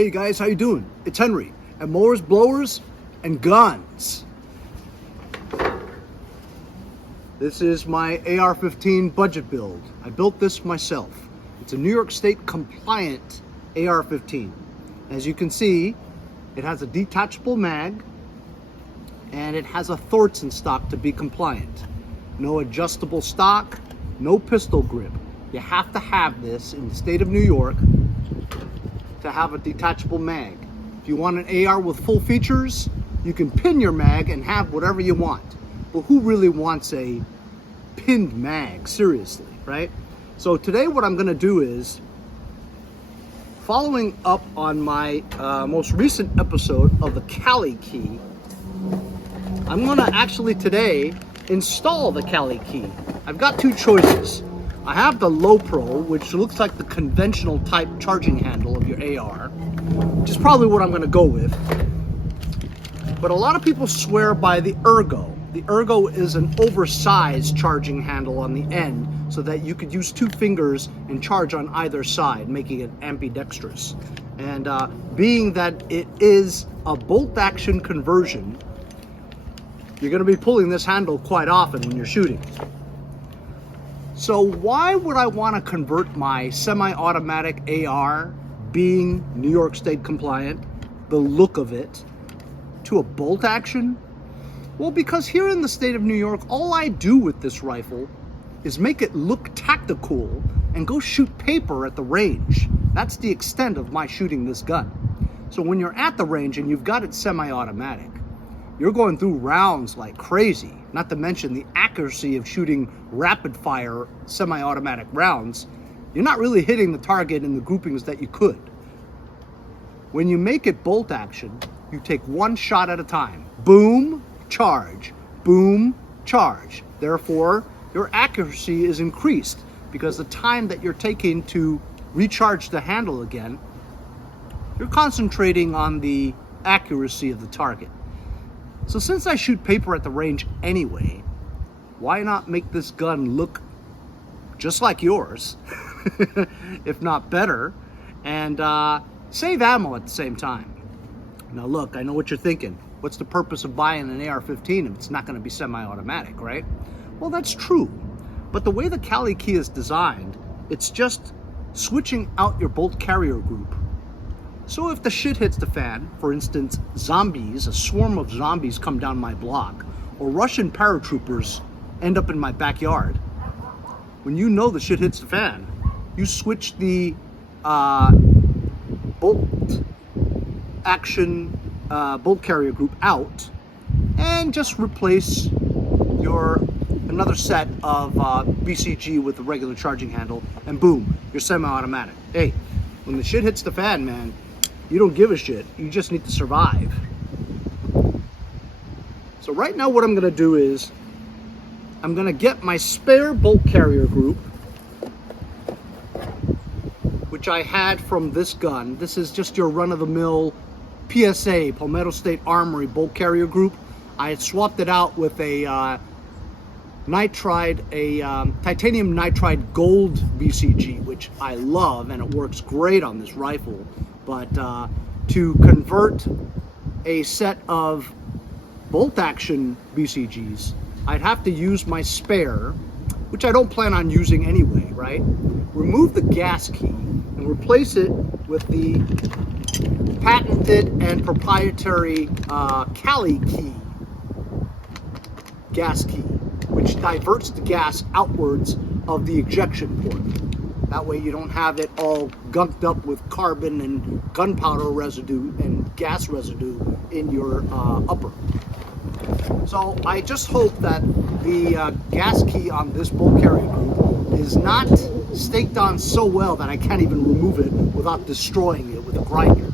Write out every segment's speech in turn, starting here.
Hey guys, how you doing? It's Henry at Mowers, Blowers, and Guns. This is my AR15 budget build. I built this myself. It's a New York State compliant AR15. As you can see, it has a detachable mag and it has a Thorson stock to be compliant. No adjustable stock, no pistol grip. You have to have this in the state of New York to have a detachable mag. If you want an AR with full features, you can pin your mag and have whatever you want. But who really wants a pinned mag, seriously, right? So today what I'm gonna do is, following up on my most recent episode of the KaliKey, I'm gonna actually today install the KaliKey. I've got two choices. I have the Low Pro, which looks like the conventional type charging handle of your AR, which is probably what I'm going to go with. But a lot of people swear by the Ergo. The Ergo is an oversized charging handle on the end so that you could use two fingers and charge on either side, making it ambidextrous. And being that it is a bolt action conversion, you're going to be pulling this handle quite often when you're shooting. So why would I want to convert my semi-automatic AR, being New York State compliant, the look of it, to a bolt action? Well, because here in the state of New York, all I do with this rifle is make it look tactical and go shoot paper at the range. That's the extent of my shooting this gun. So when you're at the range and you've got it semi-automatic, you're going through rounds like crazy, not to mention the accuracy of shooting rapid fire semi-automatic rounds. You're not really hitting the target in the groupings that you could. When you make it bolt action, you take one shot at a time. Boom, charge, boom, charge. Therefore, your accuracy is increased because the time that you're taking to recharge the handle again, you're concentrating on the accuracy of the target. So since I shoot paper at the range anyway, why not make this gun look just like yours, if not better, and save ammo at the same time? Now look, I know what you're thinking. What's the purpose of buying an AR-15 if it's not going to be semi-automatic, right? Well, that's true. But the way the KaliKey is designed, it's just switching out your bolt carrier group. So if the shit hits the fan, for instance, zombies, a swarm of zombies come down my block, or Russian paratroopers end up in my backyard, when you know the shit hits the fan, you switch the bolt action bolt carrier group out and just replace your another set of BCG with the regular charging handle, and boom, you're semi-automatic. Hey, when the shit hits the fan, man, you don't give a shit. You just need to survive. So right now what I'm going to do is I'm going to get my spare bolt carrier group, which I had from this gun. This is just your run-of-the-mill PSA, Palmetto State Armory bolt carrier group. I had swapped it out with a titanium nitride gold BCG, which I love and it works great on this rifle. But to convert a set of bolt action BCGs, I'd have to use my spare, which I don't plan on using anyway, right? Remove the gas key and replace it with the patented and proprietary KaliKey gas key, which diverts the gas outwards of the ejection port. That way you don't have it all gunked up with carbon and gunpowder residue and gas residue in your upper. So I just hope that the gas key on this bolt carrier group is not staked on so well that I can't even remove it without destroying it with a grinder.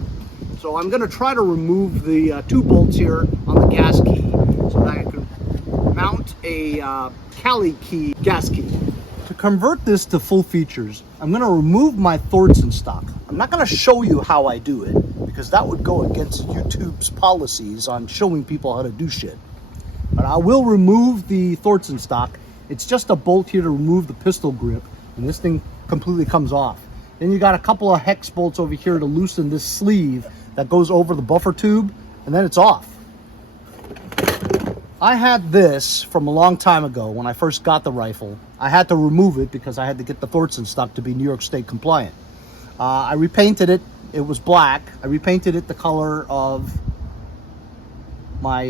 So I'm going to try to remove the two bolts here on the gas key so that I can mount a KaliKey gas key. To convert this to full features, I'm going to remove my Thorson stock. I'm not going to show you how I do it because that would go against YouTube's policies on showing people how to do shit. But I will remove the Thorson stock. It's just a bolt here to remove the pistol grip, and this thing completely comes off. Then you got a couple of hex bolts over here to loosen this sleeve that goes over the buffer tube, and then it's off. I had this from a long time ago when I first got the rifle. I had to remove it because I had to get the Thorson stock to be New York State compliant. I repainted it. It was black. I repainted it the color of my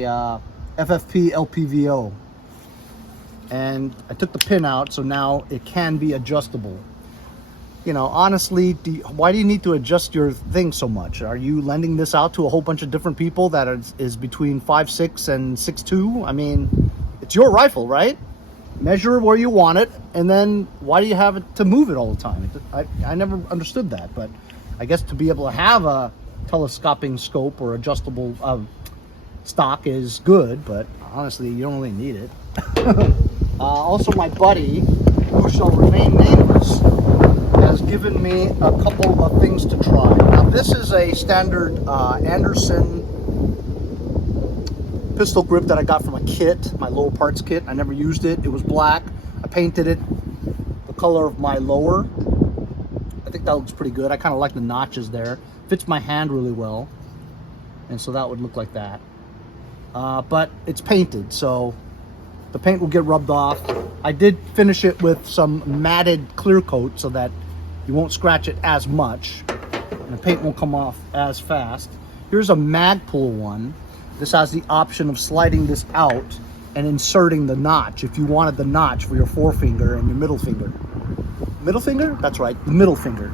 FFP LPVO. And I took the pin out, so now it can be adjustable. You know, honestly, why do you need to adjust your thing so much? Are you lending this out to a whole bunch of different people that is between 5'6" and 6'2"? I mean, it's your rifle, right? Measure where you want it, and then why do you have it to move it all the time? I never understood that, but I guess to be able to have a telescoping scope or adjustable stock is good, but honestly, you don't really need it. Also, my buddy, who shall remain nameless, has given me a couple of things to try. Now, this is a standard Anderson pistol grip that I got from a kit, my lower parts kit. I never used it. It was black. I painted it the color of my lower. I think that looks pretty good. I kind of like the notches there. Fits my hand really well. And so that would look like that. But it's painted, so the paint will get rubbed off. I did finish it with some matted clear coat so that you won't scratch it as much and the paint won't come off as fast. Here's a Magpul one. This has the option of sliding this out and inserting the notch if you wanted the notch for your forefinger and your middle finger. Middle finger? That's right, the middle finger.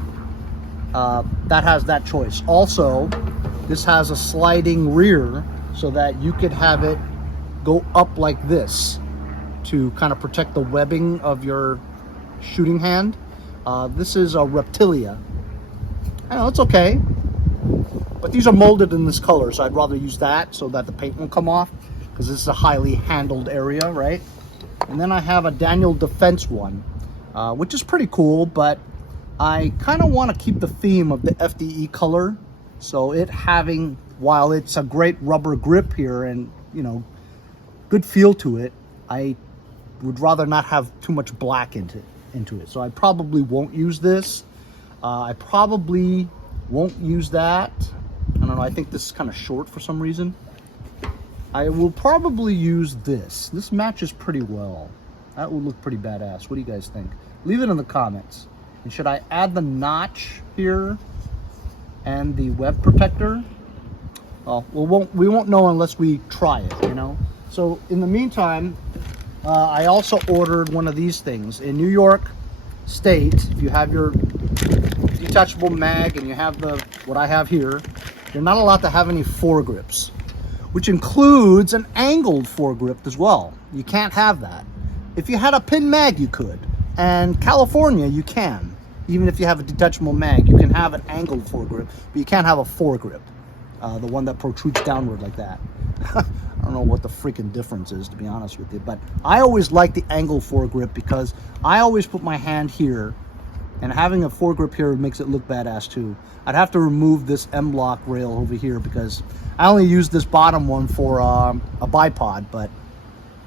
That has that choice. Also, this has a sliding rear so that you could have it go up like this to kind of protect the webbing of your shooting hand. This is a Reptilia. I know, it's okay. But these are molded in this color, so I'd rather use that so that the paint won't come off, because this is a highly handled area, right? And then I have a Daniel Defense one, which is pretty cool, but I kind of want to keep the theme of the FDE color. So it having, while it's a great rubber grip here and, you know, good feel to it, I would rather not have too much black into it. So I probably won't use this. I probably won't use that. I don't know, I think this is kind of short for some reason. I will probably use this. This matches pretty well. That would look pretty badass. What do you guys think? Leave it in the comments. And should I add the notch here and the web protector? Well, we won't know unless we try it, you know? So in the meantime, I also ordered one of these things. In New York State, if you have your detachable mag and you have what I have here, you're not allowed to have any foregrips, which includes an angled foregrip as well. You can't have that. If you had a pin mag, you could. And California, you can. Even if you have a detachable mag, you can have an angled foregrip, but you can't have a foregrip. The one that protrudes downward like that. I don't know what the freaking difference is, to be honest with you, but I always like the angle foregrip because I always put my hand here, and having a foregrip here makes it look badass too. I'd have to remove this M-lock rail over here because I only use this bottom one for a bipod, but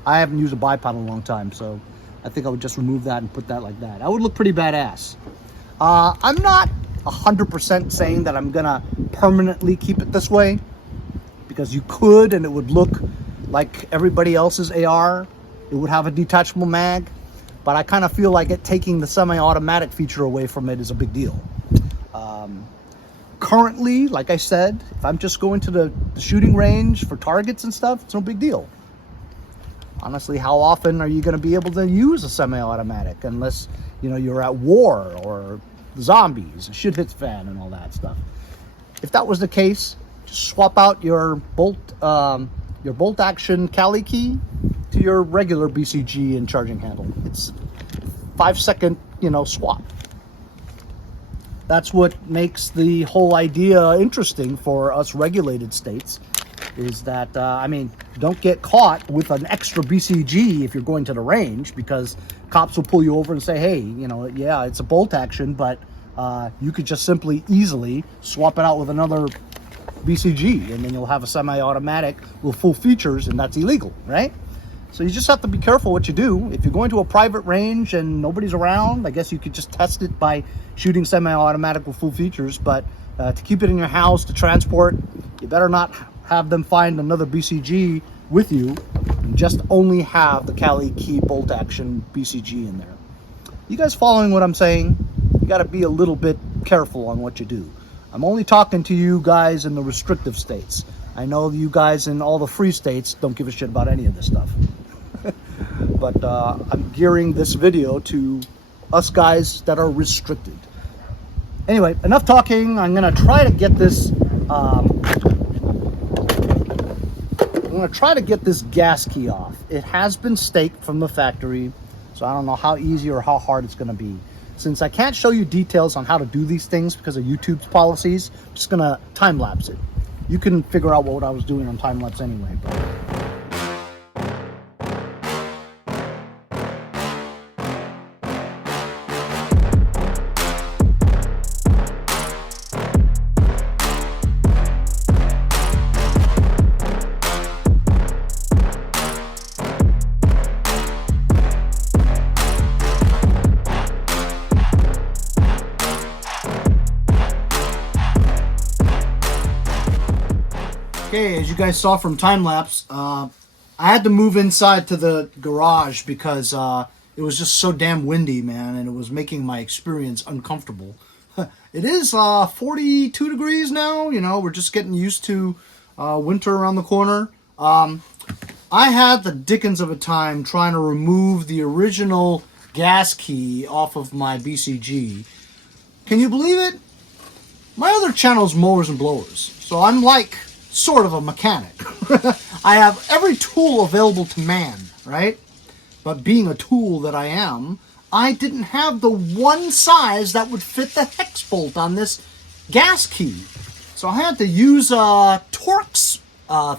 I haven't used a bipod in a long time, so I think I would just remove that and put that like that. That would look pretty badass. I'm not 100% saying that I'm gonna permanently keep it this way, because you could and it would look like everybody else's AR. It would have a detachable mag, but I kind of feel like taking the semi-automatic feature away from it is a big deal. Currently, like I said, if I'm just going to the shooting range for targets and stuff, it's no big deal. Honestly, how often are you going to be able to use a semi-automatic unless, you know, you're at war or zombies, shit hits fan and all that stuff? If that was the case, just swap out your bolt action KaliKey to your regular BCG and charging handle. It's 5-second, you know, swap. That's what makes the whole idea interesting for us regulated states, is that, I mean, don't get caught with an extra BCG if you're going to the range, because cops will pull you over and say, hey, you know, yeah, it's a bolt action, but you could just simply easily swap it out with another BCG, and then you'll have a semi-automatic with full features, and that's illegal, right? So you just have to be careful what you do. If you're going to a private range and nobody's around, I guess you could just test it by shooting semi-automatic with full features. But to keep it in your house, to transport, you better not have them find another BCG with you. And just only have the KaliKey bolt action BCG in there. You guys following what I'm saying? You got to be a little bit careful on what you do. I'm only talking to you guys in the restrictive states. I know you guys in all the free states don't give a shit about any of this stuff. But I'm gearing this video to us guys that are restricted. Anyway, enough talking. I'm gonna try to get this. I'm gonna try to get this gas key off. It has been staked from the factory, so I don't know how easy or how hard it's gonna be. Since I can't show you details on how to do these things because of YouTube's policies, I'm just gonna time lapse it. You can figure out what I was doing on time lapse anyway. But okay, as you guys saw from time lapse, I had to move inside to the garage because it was just so damn windy, man, and it was making my experience uncomfortable. It is 42 degrees now. You know, we're just getting used to winter around the corner. I had the dickens of a time trying to remove the original gas key off of my BCG. Can you believe it? My other channel is Mowers and Blowers, so I'm like sort of a mechanic. I have every tool available to man, right? But being a tool that I am, I didn't have the one size that would fit the hex bolt on this gas key. So I had to use a Torx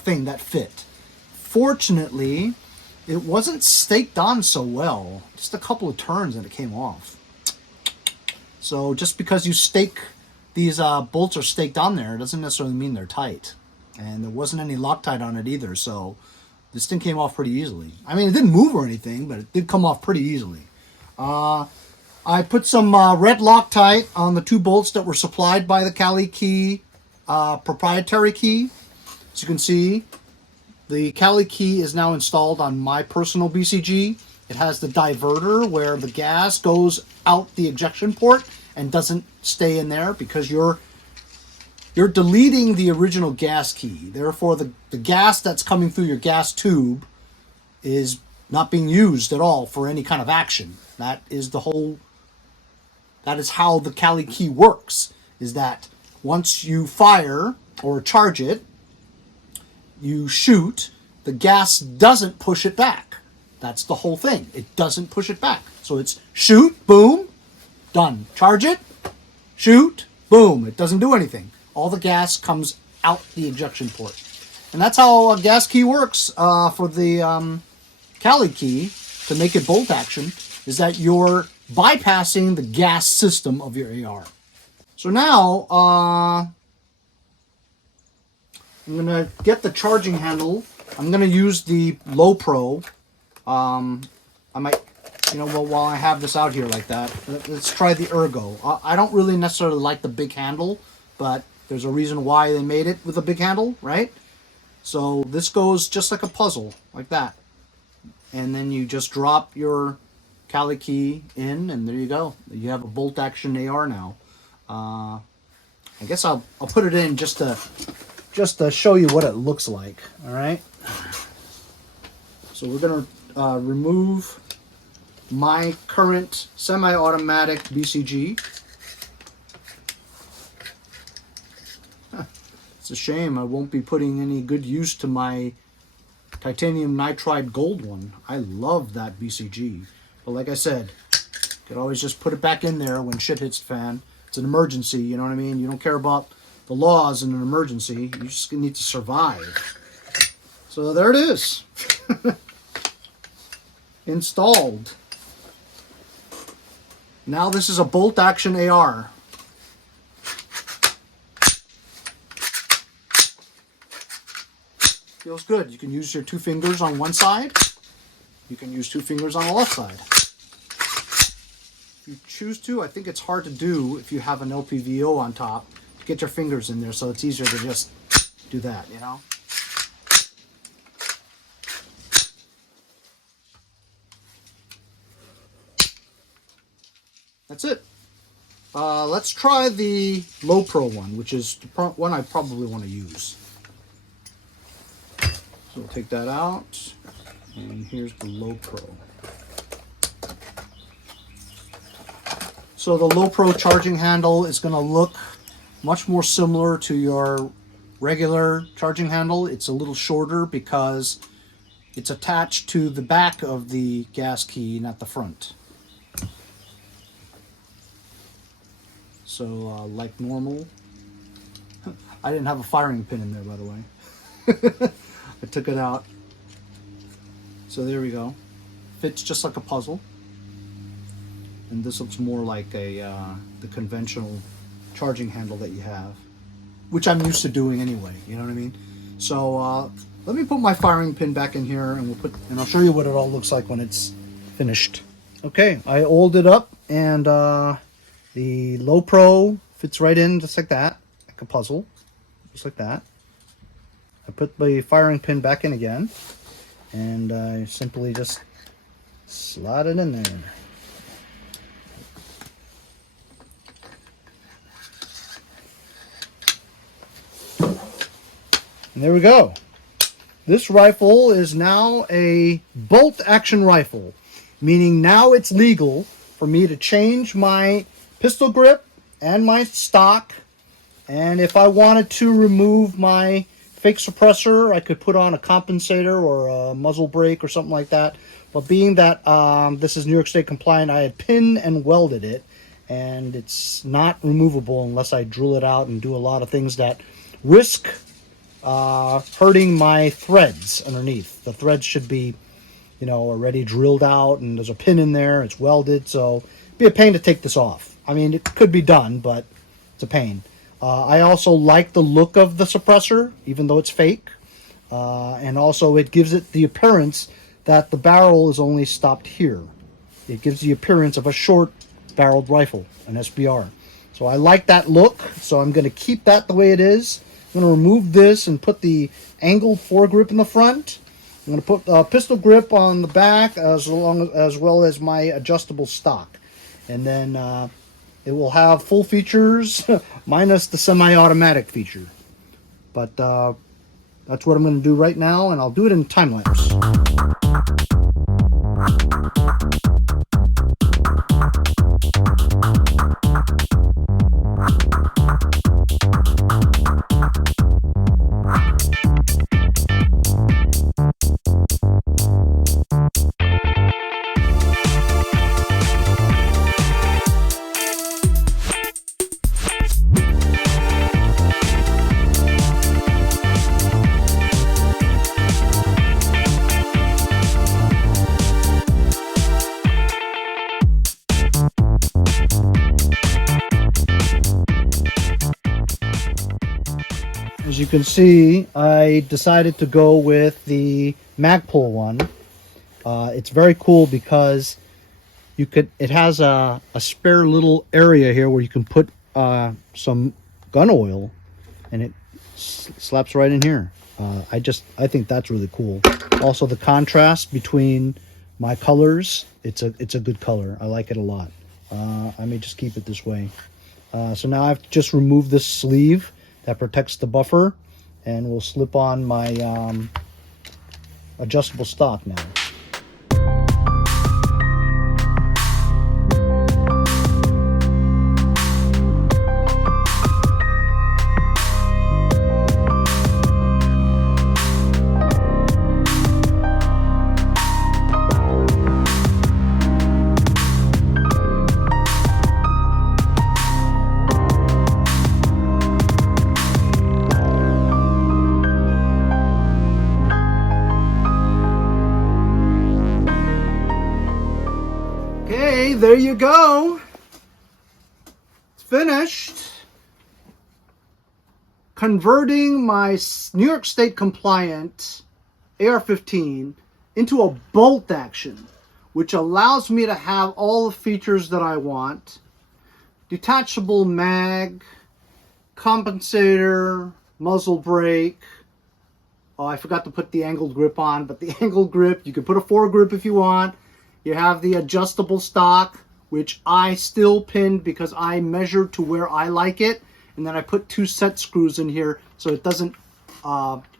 thing that fit. Fortunately, it wasn't staked on so well. Just a couple of turns and it came off. So just because you stake, these bolts are staked on there, doesn't necessarily mean they're tight. And there wasn't any Loctite on it either, so this thing came off pretty easily. I mean, it didn't move or anything, but it did come off pretty easily. I put some red Loctite on the two bolts that were supplied by the KaliKey proprietary key. As you can see, the KaliKey is now installed on my personal BCG. It has the diverter where the gas goes out the ejection port and doesn't stay in there because you're deleting the original gas key. Therefore, the gas that's coming through your gas tube is not being used at all for any kind of action. That is how the KaliKey works, is that once you fire or charge it, you shoot, the gas doesn't push it back. That's the whole thing. It doesn't push it back. So it's shoot, boom, done. Charge it, shoot, boom. It doesn't do anything. All the gas comes out the ejection port. And that's how a gas key works for the KaliKey to make it bolt action, is that you're bypassing the gas system of your AR. So now, I'm going to get the charging handle. I'm going to use the Low Pro. I might, while I have this out here like that, let's try the Ergo. I don't really necessarily like the big handle, but there's a reason why they made it with a big handle, right? So this goes just like a puzzle, like that. And then you just drop your KaliKey in, and there you go. You have a bolt action AR now. I guess I'll put it in just to show you what it looks like. All right. So we're gonna remove my current semi-automatic BCG. It's a shame I won't be putting any good use to my titanium nitride gold one. I love that BCG. But like I said, you could always just put it back in there when shit hits the fan. It's an emergency, you know what I mean? You don't care about the laws in an emergency. You just need to survive. So there it is. Installed. Now this is a bolt action AR. Feels good. You can use your two fingers on one side You can use 2 fingers on the left side. If you choose to, I think it's hard to do if you have an LPVO on top, to get your fingers in there, so it's easier to just do that, you know? That's it. Let's try the low pro one, which is the one I probably want to use. So we'll take that out, and here's the low pro. So the low pro charging handle is going to look much more similar to your regular charging handle. It's a little shorter because it's attached to the back of the gas key, not the front. So like normal. I didn't have a firing pin in there, by the way. I took it out. So there we go. Fits just like a puzzle. And this looks more like the conventional charging handle that you have, which I'm used to doing anyway, you know what I mean? So let me put my firing pin back in here, and I'll show you what it all looks like when it's finished. Okay, I oiled it up, and the low pro fits right in just like that, like a puzzle, just like that. I put the firing pin back in again, and I simply just slide it in there. And there we go. This rifle is now a bolt action rifle, meaning now it's legal for me to change my pistol grip and my stock. And if I wanted to remove my fake suppressor, I could put on a compensator or a muzzle brake or something like that. But being that this is New York State compliant, I had pinned and welded it, and it's not removable unless I drill it out and do a lot of things that risk hurting my threads underneath. The threads should be, you know, already drilled out, and there's a pin in there, it's welded, so it'd be a pain to take this off. I mean, it could be done, but it's a pain. I also like the look of the suppressor, even though it's fake. And also it gives it the appearance that the barrel is only stopped here. It gives the appearance of a short barreled rifle, an SBR. So I like that look, so I'm going to keep that the way it is. I'm going to remove this and put the angled foregrip in the front. I'm going to put a pistol grip on the back as well as my adjustable stock. And then it will have full features minus the semi-automatic feature. But that's what I'm going to do right now, and I'll do it in time lapse. As you can see, I decided to go with the Magpul one. It's very cool because it has a spare little area here where you can put some gun oil, and it slaps right in here. I think that's really cool. Also, the contrast between my colors, it's a good color. I like it a lot. I may just keep it this way. So now I've just removed this sleeve that protects the buffer, and we'll slip on my adjustable stock now. Okay, there you go. It's finished. Converting my New York State compliant AR-15 into a bolt action, which allows me to have all the features that I want. Detachable mag, compensator, muzzle brake. Oh, I forgot to put the angled grip on, but the angled grip, you can put a foregrip if you want. You have the adjustable stock, which I still pinned because I measured to where I like it. And then I put 2 set screws in here so it doesn't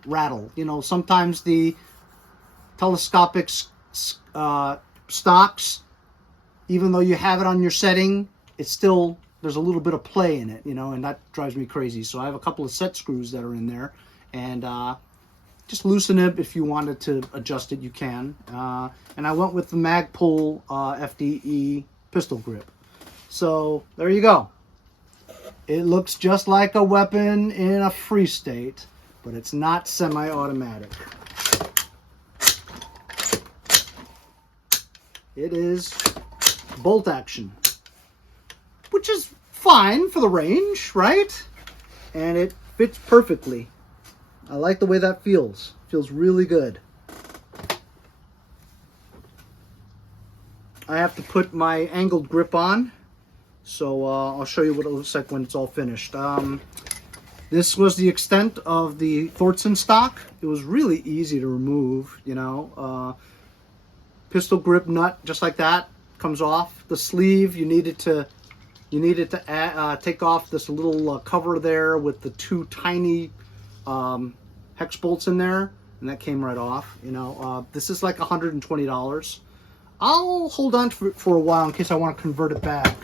rattle. You know, sometimes the telescopic stocks, even though you have it on your setting, it's still, there's a little bit of play in it, you know, and that drives me crazy. So I have a couple of set screws that are in there, and just loosen it. If you wanted to adjust it, you can. And I went with the Magpul FDE pistol grip. So there you go. It looks just like a weapon in a free state, but it's not semi-automatic. It is bolt action, which is fine for the range, right? And it fits perfectly. I like the way that feels. Feels really good. I have to put my angled grip on, so I'll show you what it looks like when it's all finished. This was the extent of the Thorson stock. It was really easy to remove, you know. Pistol grip nut, just like that, comes off. The sleeve, you needed to take off this little cover there with the 2 tiny hex bolts in there, and that came right off. You know, this is like $120. I'll hold on to it for a while in case I want to convert it back.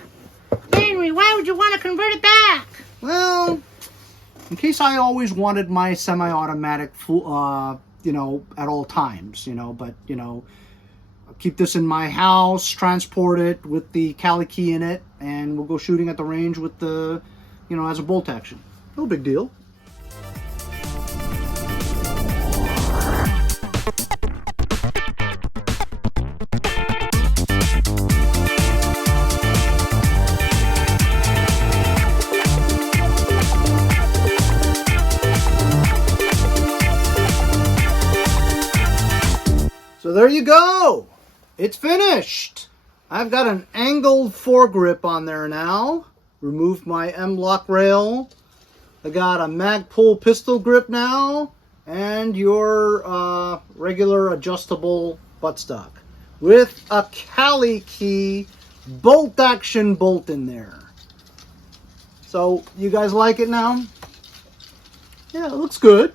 Henry, why would you want to convert it back? Well, in case I always wanted my semi-automatic, you know, at all times, you know, but, you know, I'll keep this in my house, transport it with the KaliKey in it, and we'll go shooting at the range with the, you know, as a bolt action. No big deal. So there you go. It's finished. I've got an angled foregrip on there now. Removed my M-lock rail. I got a Magpul pistol grip now. And your regular adjustable buttstock. With a KaliKey bolt action bolt in there. So you guys like it now? Yeah, it looks good.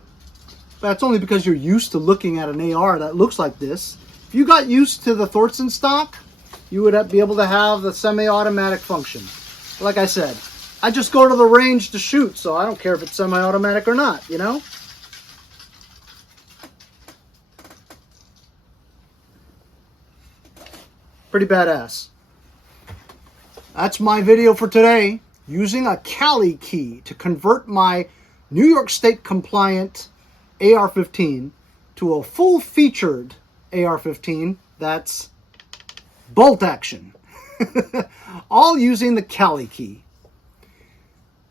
That's only because you're used to looking at an AR that looks like this. If you got used to the Thorson stock, you would be able to have the semi-automatic function. Like I said, I just go to the range to shoot, so I don't care if it's semi-automatic or not, you know? Pretty badass. That's my video for today, using a KaliKey to convert my New York State compliant AR15 to a full-featured AR15 that's bolt action. All using the KaliKey.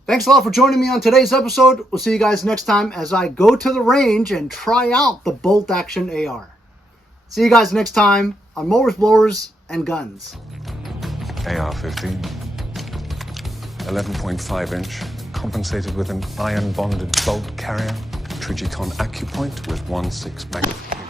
Thanks a lot for joining me on today's episode. We'll see you guys next time as I go to the range and try out the bolt action AR. See you guys next time on Mowers, Blowers, and Guns. AR15, 11.5 inch, compensated with an iron bonded bolt carrier, Trigicon AccuPoint with 1.6 magnification.